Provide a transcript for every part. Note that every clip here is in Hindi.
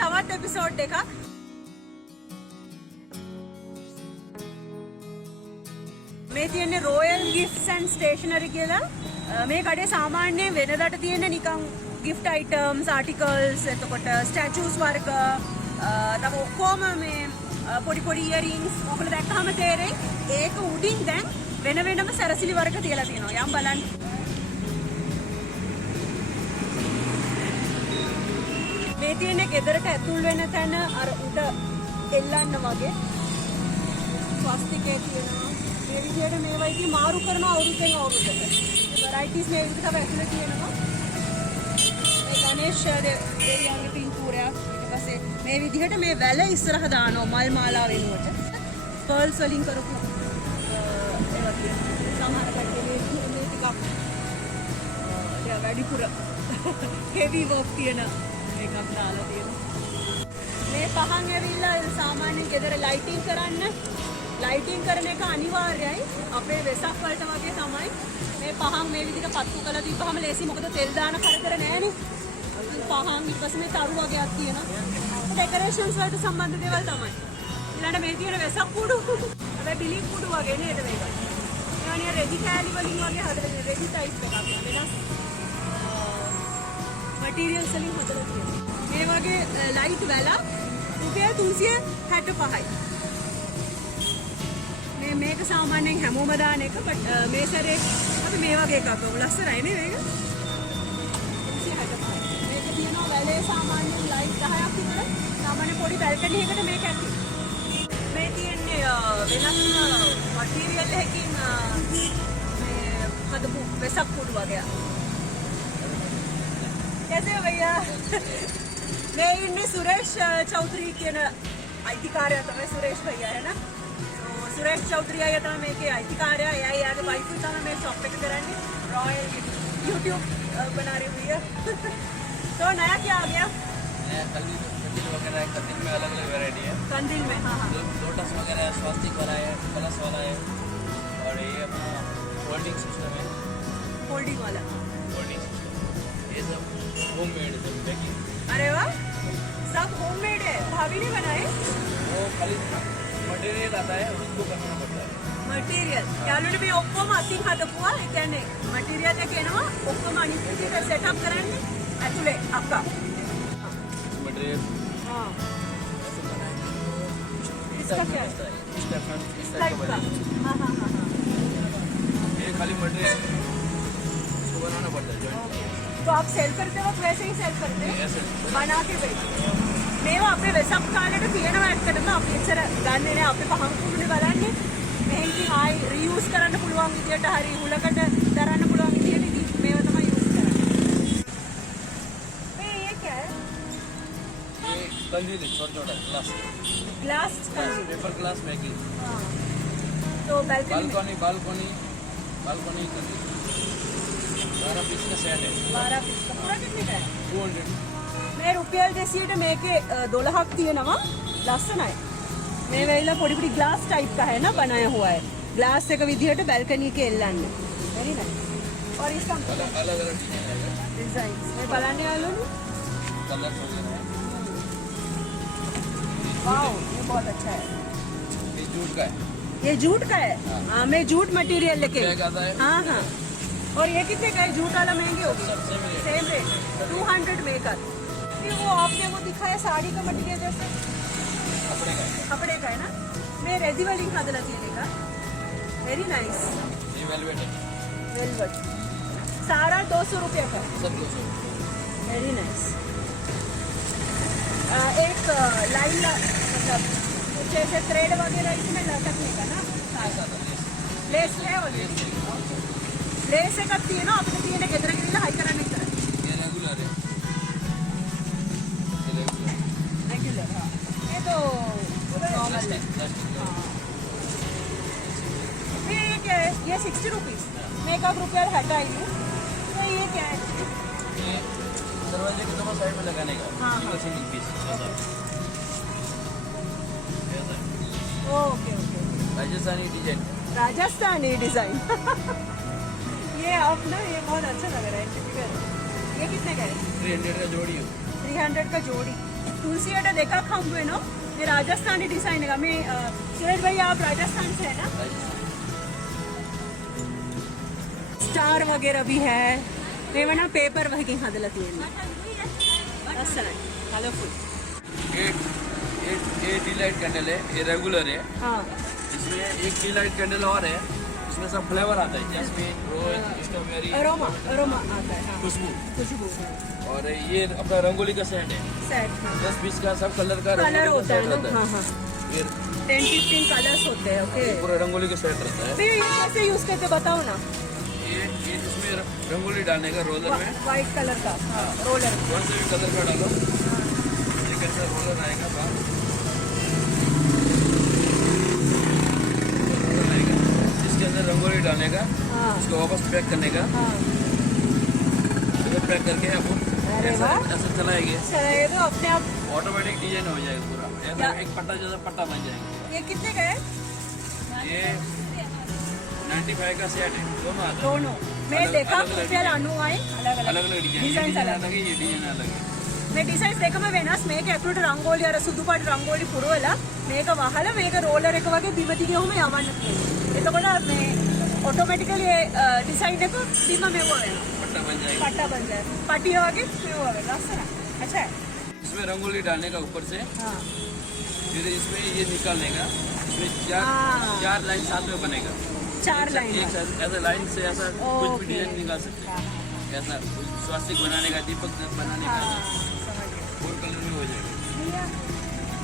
තවත් එපිසෝඩ් එකක්. මේ තියෙන්නේ රොයල් ගිෆ්ට්ස් ඇන්ඩ් ස්ටේෂනරි කියලා. මේ කඩේ සාමාන්‍යයෙන් වෙනදාට තියෙන නිකන් gift items, articles, එතකොට statues වර්ග, තව ඔක්කොම මේ පොඩි පොඩි earrings ඔයගොල්ලෝ දැක්කම තේරෙයි. ඒක උඩින් දැන් වෙන වෙනම සැරසිලි වර්ග තියලා තියෙනවා. යම් බලන්න. මේ තියෙන්නේ ගෙදරට ඇතුල් වෙන තැන අර උඩ එල්ලන්න වගේ. ස්වස්තිකේ තියෙනවා. මේ විදිහට මේවා ඉතින් මාරු කරනවා අවුරුද්දෙන් අවුරුද්දට. ඒ varieties මේ විදිහට තමයි ඇතුලේ තියෙනවා. මේ ගණේෂ් දෙවියන්ගේ පින්තූරයක්. ඊට පස්සේ මේ විදිහට මේ වැල ඉස්සරහ දානවා මල් මාලා වෙනුවට. pearls වලින් කරපු ඒවා තියෙනවා. සමහර කට්ටිය මේ ටිකක් වැඩිපුර heavy work තියෙන එකක් දාලා තියෙනවා. මේ පහන් ඇවිල්ලා සාමාන්‍යයෙන් ගෙදර ලයිටින් කරන්න. ලයිටින් කරන එක අනිවාර්යයි. අපේ වෙසක් වලට වගේ තමයි. මේ පහන් මේ විදිහට පත්තු කරලා තිබ්බහම ලේසි. මොකද තෙල් දාන කරදර නැහැනේ. පහන් ඊට පස්සේ මේ තරු වගේක් තියෙනවා. ඩෙකරේෂන්ස් වලට සම්බන්ධ දේවල් තමයි. ඊළඟට මේ තියෙන වෙසක් කුඩු. හැබැයි බිලි කුඩු වගේ නේද මේක? ඒවනේ රෙදි කෑලි වලින් වගේ හදලා රෙදි ටයිප් එකක්. වෙනස් මටීරියල්ස් වලින් හදලා තියෙනවා. මේ වගේ ලයිට් වැලක් රුපියල් 365යි. මේක සාමාන්‍යයෙන් හැමෝම දාන එක. බට් මේ සැරේ අපි මේ වගේ එකක් ගමු. ලස්සනයි නේ මේක. 365යි. මේක තියෙනවා වැලේ සාමාන්‍යයෙන් ලයිට් 10ක් විතර. සාමාන්‍ය පොඩි බැල්කනි එකකට මේක ඇති. මේ තියෙන්නේ වෙනස් මටීරියල් එකකින් මේ හදපු වෙසක් කුඩු වගේ. कैसे हो भैया? मैं इन्हें सुरेश चौधरी के ना आईटीकार आता मैं सुरेश भैया है ना. तो सुरेश चौधरी आया था मैं के आईटीकार है या आगे वाइफ था मैं शॉप पे कराने रॉयल यूट्यूब बना रही हुई है. तो नया क्या आ गया? नया कंदील वगैरह है. कंदील में अलग अलग वैरायटी है. कंदील में हाँ हाँ लोटस वगैरह है, स्वास्तिक वाला है, कलश वाला है और ये अपना फोल्डिंग सिस्टम है. फोल्डिंग वाला फोल्डिंग सिस्टम ये सब होममेड है. पैकिंग अरे वाह सब होममेड है. भाभी ने बनाए? वो खाली मटेरियल आता है उसको करना पड़ता है. मटेरियल यालोने මේ ඔක්කොම අතින් හදපුවා. ඒ කියන්නේ මටීරියල් එක එනවා ඔක්කොම අනිත් විදිහට සෙටප් කරන්නේ ඇතුලේ අක්කා. मटेरियल हाँ ऐसे बनाएंगे. इसका क्या है? इस टाइप का टाइप का बनेगा. हाँ हाँ हाँ हाँ. ये खाली मटेरियल इसको बनाना पड़ता है जॉइंट. तो आप सेल करते वक्त वैसे ही सेल करते हैं? ऐसे बना के बेचते. මේවා අපේ වෙසක් කාලේට තියෙනවා ඇත්තටම. අපි ඉතර ගන්නෙ නෑ. අපේ පහන් කුඩුනේ බලන්නේ. මෙහෙන් ආයි රීයුස් කරන්න පුළුවන් විදියට හරි උලකට දරන්න පුළුවන් විදියට ඉතින් මේවා තමයි යූස් කරන්නේ. මේ ये क्या है? ये कंदील है छोटा छोटा ग्लास. ग्लास कंदील. Paper glass packing. हाँ तो बालकनी बालकोनी कंदील 12 पीस का सेट है. 12 पीस का पूरा कितने का है? 200. මේ රුපියල් 200ට මේකේ 12ක් තියෙනවා. ලස්සනයි. මේ වෙයිලා පොඩි පොඩි ग्लास टाइप का है ना बनाया हुआ है. ग्लास එක විදිහට balcony එකේ එල්ලන්න. very nice. और इसका अलग अलग डिजाइन मैं बनाने वालों हूँ. कलर वगैरह है. वाओ ये बहुत अच्छा है. ये जूट का है. ये जूट का है. हाँ मैं जूट मटेरियल लेके. बैग आता है. हाँ हाँ. और ये कितने का है? जूट वाला महंगे होगी. Same rate 200 maker. वो आपने वो दिखाया साड़ी का मटेरियल जैसे कपड़े का है ना. मैं रेडी वेलिंग खादला තියෙන එක. Very nice. ये वेलवेट है. वेलवेट सारा 200 रुपये का. सब 200. Very nice. एक लाइन मतलब जैसे थ्रेड वगैरह इसमें लटकने का ना. लेस है वो लेस එකක් තියෙනවා. අපිට තියෙන ගෙදර ගිහිල්ලා හයි කරන්න විතරයි. ये रेगुलर है. रेगुलर हाँ. ये तो नॉर्मल है. ये क्या है? ये 60 रुपीज़. मैं एक रुपया हटाई हूँ. तो ये क्या है? ये दरवाजे के दोनों साइड में लगाने का. हाँ, हाँ. Single piece. Okay okay. Rajasthani design. Rajasthani design. ये आप ना ये बहुत अच्छा लग रहा है. टिपिकल. ये कितने का है? 300 का जोड़ी हो. 300 का जोड़ी. तुलसी अड्डा देखा खाऊंगे नो ये राजस्थानी डिजाइन है मैं सुरेश भाई आप राजस्थान से है ना स्टार वगैरह भी है ఏమైనా పేపర్ వహకి హదలతి అసలు కలర్ఫుల్ ये डी लाइट कैंडल है, ये रेगुलर है। हाँ इसमें एक डी लाइट कैंडल और है, इसमें सब फ्लेवर आता है, जैस्मिन, रोज, स्ट्रॉबेरी, अरोमा अरोमा आता है हाँ खुशबू। खुशबू और ये अपना रंगोली का सेट है, सेट 10-20 का सब कलर का कलर रंगोली होता का है सेट ना रहता हाँ है। हाँ ये 10-15 कलर्स होते हैं ओके पूरा रंगोली का सेट रहता है। फिर ये कैसे यूज करते बताओ ना ये इसमें रंगोली डालने का रोलर में वाइट कलर का हाँ रोलर कौन से भी कलर का डालो, ये कैसा रोलर आएगा बाहर, रोलर आएगा, इसके अंदर रंगोली डालने का, हाँ उसको वापस पैक करने का, हाँ इधर पैक करके अपन अरे ऐसा वाह। ऐसा चलाएंगे, चलो ये तो अपने आप ऑटोमेटिक डिजाइन हो जाएगा पूरा, ऐसा क्या? एक पट्टा जैसा पट्टा बन जाएगा। ये कितने का है ये 95 का सेट है, दोनों आता है, दोनों मैं अलग- देखा अलग-अलग फिर अनु आए अलग अलग अलग अलग डिजाइन, ये डिजाइन डिजाइन अलग अलग है, ये डिजाइन अलग है। मैं डिजाइन देखा मैं वेनास मेक एक्रूट ರಂಗೋಲಿ ಅರ ಸುದುಪಾಟ್ ರಂಗೋಲಿ ಪುರುವಲ್ಲ ಮೇಕ ವಹಲ ಮೇಕ ರೋಲರ್ එකවගේ බිම දිගේ ඔහම යවන්න තියෙනවා. එතකොට මේ ऑटोमेटिकली डिजाइन එක බිම මෙව වෙනවා. पट्टा बन जाएगा। පට්ටා බන් જાય. පටිය වගේ මෙව වෙනවා. ලස්සන. अच्छा है. इसमें रंगोली डालने का ऊपर से, हां. फिर इसमें ये निकालने का, इसमें हाँ। चार लाइन साथ में बनेगा, 4 लाइन. एक साथ ऐसा लाइन से ऐसा कुछ भी ओके. डिजाइन निकाल सकते हैं, ऐसा स्वास्तिक बनाने का, दीपक बनाने का, हां. समझ गया. फोर कलर में हो जाएगा।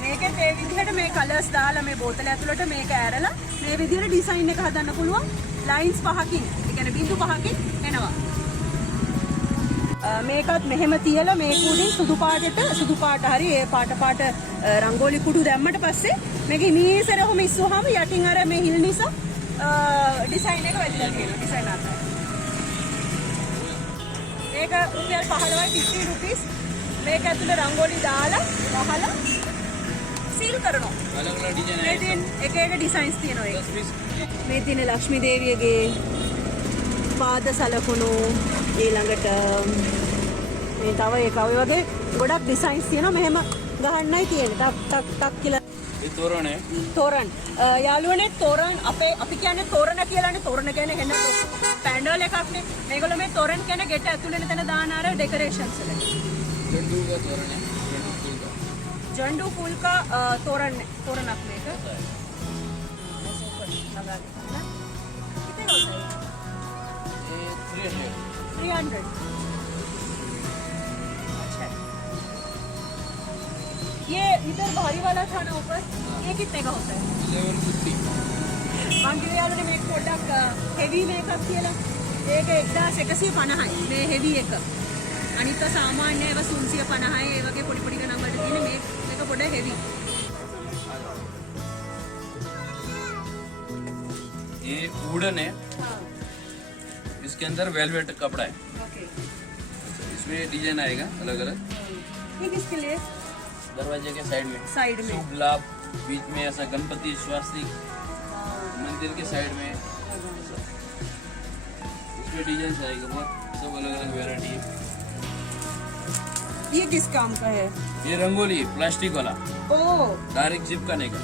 මේකේ ඒ විදිහට මේ කලර්ස් දාලා මේ බෝතල ඇතුළට මේක ඇරලා මේ විදිහට ඩිසයින් එක හදන්න පුළුවන් ලයින්ස් පහකින් ඒ කියන්නේ බිඳු පහකින් එනවා මේකත් මෙහෙම තියලා මේක උඩින් සුදු පාට හරි ඒ පාට රංගෝලි කුඩු දැම්මට පස්සේ මේක ඉමීසර ඔහම ඉස්සුවාම යටින් අර මේ හිල් නිසා ඩිසයින් එක වැදිලා තියෙනවා ඩිසයින් අතර මේක රුපියල් 15යි 50 rupees මේක ඇතුළේ රංගෝලි දාලා වහලා सील करनो अलग अलग डिजाइन මේ है, තියෙන එක එක ඩිසයින්ස් තියෙනවා ඒක 10-20 මේ තියෙන ලක්ෂ්මී දේවියගේ පාද සලකුණු ඊළඟට මේ තව එක ඔය වගේ ගොඩක් ඩිසයින්ස් තියෙනවා මෙහෙම ගහන්නයි තියෙන්නේ ටක් කියලා ये तोरण है, තෝරන් යාළුවනේ තෝරන් අපි කියන්නේ තෝරණ කියලානේ තෝරණ කියන්නේ හෙන්න පැන්ඩල් එකක්නේ මේගොල්ලෝ මේ තෝරන් කියන්නේ ගෙට ඇතුළේන තැන දාන අර ඩෙකොරේෂන්ස් වල झंडू का तोरण है, झंडू फूल का झंडू फूल का तोरण अपने का होता है। कितने का होता है ये 300 300 अच्छा ये इधर भारी वाला था ना ऊपर ये कितने का होता है 1150 बाकी वालों ने मेक प्रोडक्ट हेवी मेकअप किया एक एकदा 150 මේ हेवी එක අනිත් සාමාන්‍ය ඒවා 350 ඒ වගේ පොඩි පොඩි ගණන් වලට තියෙන මේක පොඩ heavy ये वुडन है, हां इसके अंदर वेलवेट कपड़ा है, ओके इसमें डिजाइन आएगा अलग अलग, ये किसके लिए दरवाजे के साइड में साइड में शुभ लाभ, बीच में ऐसा गणपति स्वास्तिक, मंदिर के साइड में इसमें डिजाइन आएगा बहुत, सब अलग अलग वेराइटी है। ये किस काम का है ये रंगोली है, प्लास्टिक वाला, ओ डायरेक्ट चिपकाने का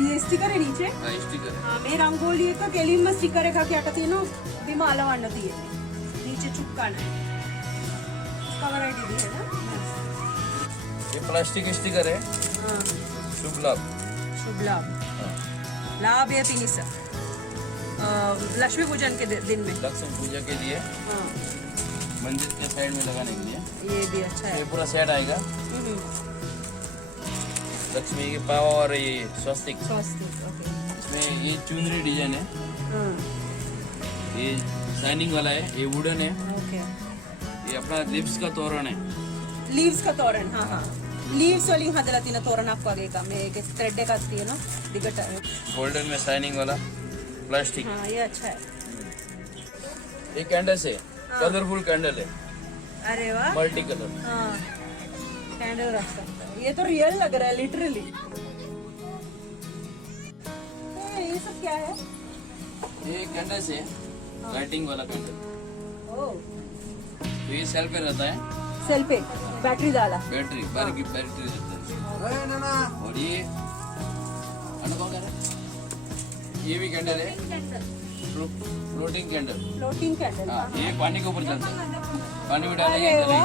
ये स्टिकर है नीचे स्टिकर है। මේ රංගෝලි එක කෙලින්ම ස්ටිකර් එකක් යට තියෙනවා බිම අලවන්න තියෙන්නේ नीचे चुपका नहीं इसका वैरायटी भी है ना ये प्लास्टिक स्टिकर है, हाँ शुभ लाभ, शुभ लाभ हाँ। लाभ या पिनिस लक्ष्मी पूजन के दिन में लक्ष्मी पूजा के लिए हाँ मंदिर के साइड में लगाने के लिए ये भी अच्छा है ये पूरा सेट आएगा, लक्ष्मी के पाव और ये स्वस्तिक, स्वास्तिक ओके इसमें ये चुनरी डिजाइन है, हाँ ये शाइनिंग वाला है, ये वुडन है, ओके ये अपना लिप्स का तोरण है, लीव्स का तोरण हाँ हाँ लीव्स वाली हदला तीन तोरण वगे का मैं एक थ्रेड का है ना दिगट गोल्डन में शाइनिंग वाला प्लास्टिक। हाँ ये अच्छा है ये कैंडल है, कलरफुल कैंडल है, अरे वाह मल्टी कलर, हाँ कैंडल रख सकता है ये तो रियल लग रहा है लिटरली ये सब क्या है ये कैंडल है, लाइटिंग वाला कैंडल, ओ तो ये सेल पे रहता है, सेल पे बैटरी डाला बैटरी बैटरी रहता है, और ये अन्नू कौन कर रहा है? ये भी कैंडल है, फ्लोटिंग कैंडल। Floating candle. हाँ, ये पानी के ऊपर चलता है, पानी में डालेंगे अरे जलेगा।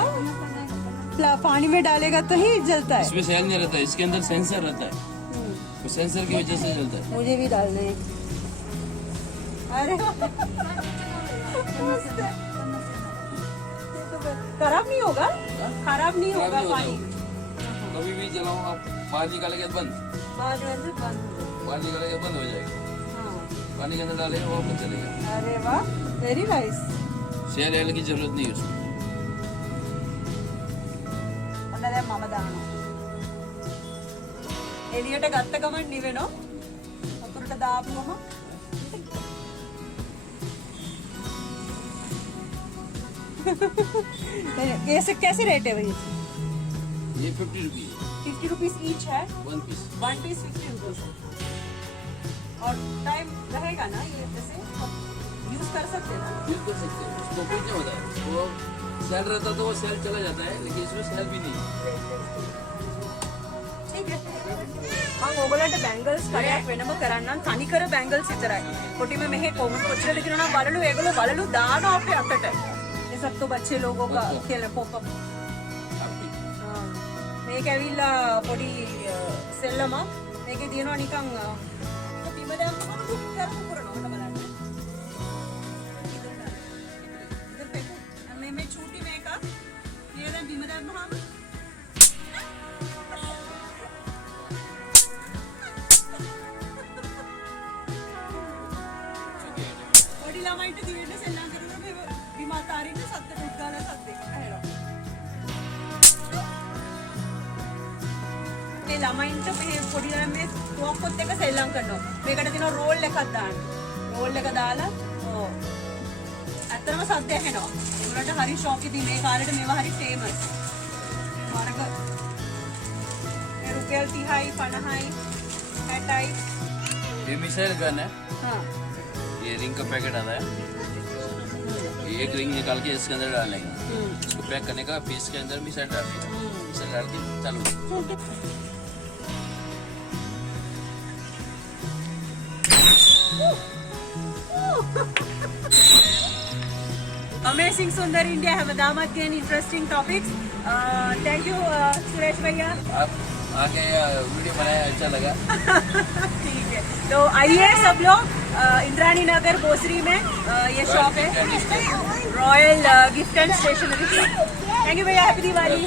वाह, पानी में डालेगा तो ही जलता है। इसमें सेल नहीं रहता है, इसके अंदर सेंसर रहता है, तो सेंसर की वजह से जलता है। मुझे भी डालने हैं। अरे खराब नहीं होगा? खराब नहीं होगा पानी? कभी भी जलाओ आप, बाहर निकालेंगे तो बंद, बाद में से बंद हो जाएगा। बाहर निकालेंगे तो बंद हो जाएगा। हाँ। पानी के अंदर डालेंगे वो बंद चलेगा। अरे वाह, वेरी नाइस। सेल एल की जरूरत नहीं है उसमें। ಅನ್ನದೇ ಮಮದಾಣ එලියට ගත්ත ගමන් නිවෙනවා වතුරට දාපුවම कैसे रेट है भैया? ये 50 रुपीज, 50 रुपीज ईच है। One piece. One piece 50 rupees. और टाइम रहेगा ना ये, जैसे यूज कर सकते हैं ना? यूज कर सकते हैं, उसको कुछ नहीं होता है। वो सेल रहता तो वो सेल चला जाता है, लेकिन इसमें सेल भी नहीं है। ठीक है। මම ඕගොල්ලන්ට බැංගල්ස් කරයක් වෙනම කරන්නම්. තනිකර බැංගල්ස් විතරයි. කොටිම මෙහෙ කොමන්ට් කොච්චරද කියනවා නම් බලලු ඒගොල්ලෝ බලලු දානවා අපේ අතට. ये सब तो बच्चे लोगों का खेल पॉप अप. මේක ඇවිල්ලා පොඩි සෙල්ලම. මේකේ තියෙනවා නිකන් බිම දැම්මම කරපු කරනවා බලන්න. මේ චූටි මේක. මේ දැන් බිම දැම්මම ළමයිට දිවෙන්න සෙල්ලම් කරනවා මේ බිම අතාරින්න සද්ද ටුක් ගාලා සද්ද ඇහෙනවා. මේ ළමයින්ට මේ පොඩි ළමයි තුවක්කොත් එක සෙල්ලම් කරනවා. මේකට තියෙනවා රෝල් එකක් දාන්න. රෝල් එක දාලා ඔව්. ඇත්තටම සද්ද ඇහෙනවා. ඒගොල්ලන්ට හරි ෂොක් ඉතින් මේ කාලේට මේවා හරි ෆේමස්. මාර්ග මේ රුපියල් 30යි 50යි 60යි. ये मिसाइल गन है, हाँ ये रिंग का पैकेट आता है, ये एक रिंग निकाल के इसके अंदर डालेंगे, इसको पैक करने का, फिर इसके अंदर मिसाइल डालेंगे, मिसाइल डाल के चालू। Amazing Sundar India Ahmedabad के interesting topics. Thank you Suresh भैया. आप आके वीडियो बनाया, अच्छा लगा। ठीक है, तो आइए सब लोग इंद्राणी नगर बोसरी में ये शॉप है, Royal Gift and Stationery Shop. Thank you भैया, हैप्पी दिवाली.